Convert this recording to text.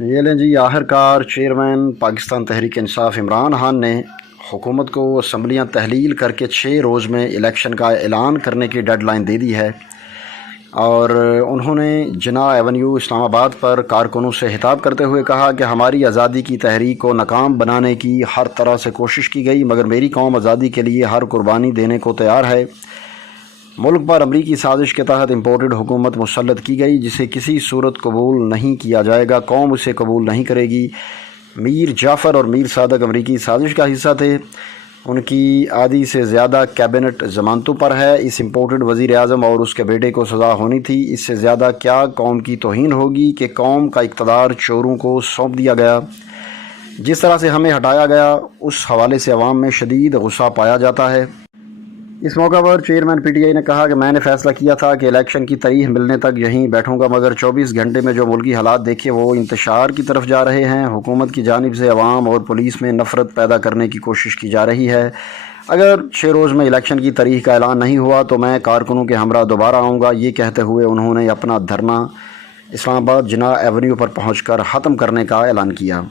یہ لیں جی، آخرکار چیئرمین پاکستان تحریک انصاف عمران خان نے حکومت کو اسمبلیاں تحلیل کر کے 6 روز میں الیکشن کا اعلان کرنے کی ڈیڈ لائن دے دی ہے، اور انہوں نے جناح ایونیو اسلام آباد پر کارکنوں سے خطاب کرتے ہوئے کہا کہ ہماری آزادی کی تحریک کو ناکام بنانے کی ہر طرح سے کوشش کی گئی، مگر میری قوم آزادی کے لیے ہر قربانی دینے کو تیار ہے۔ ملک پر امریکی سازش کے تحت امپورٹڈ حکومت مسلط کی گئی، جسے کسی صورت قبول نہیں کیا جائے گا، قوم اسے قبول نہیں کرے گی۔ میر جعفر اور میر صادق امریکی سازش کا حصہ تھے، ان کی آدھی سے زیادہ کیبنٹ ضمانتوں پر ہے۔ اس امپورٹڈ وزیر اعظم اور اس کے بیٹے کو سزا ہونی تھی، اس سے زیادہ کیا قوم کی توہین ہوگی کہ قوم کا اقتدار چوروں کو سونپ دیا گیا۔ جس طرح سے ہمیں ہٹایا گیا، اس حوالے سے عوام میں شدید غصہ پایا جاتا ہے۔ اس موقع پر چیئرمین پی ٹی آئی نے کہا کہ میں نے فیصلہ کیا تھا کہ الیکشن کی تاریخ ملنے تک یہیں بیٹھوں گا، مگر 24 گھنٹے میں جو ملکی حالات دیکھے وہ انتشار کی طرف جا رہے ہیں۔ حکومت کی جانب سے عوام اور پولیس میں نفرت پیدا کرنے کی کوشش کی جا رہی ہے۔ اگر 6 روز میں الیکشن کی تاریخ کا اعلان نہیں ہوا تو میں کارکنوں کے ہمراہ دوبارہ آؤں گا۔ یہ کہتے ہوئے انہوں نے اپنا دھرنا اسلام آباد جناح ایونیو پر پہنچ کر ختم کرنے کا اعلان کیا۔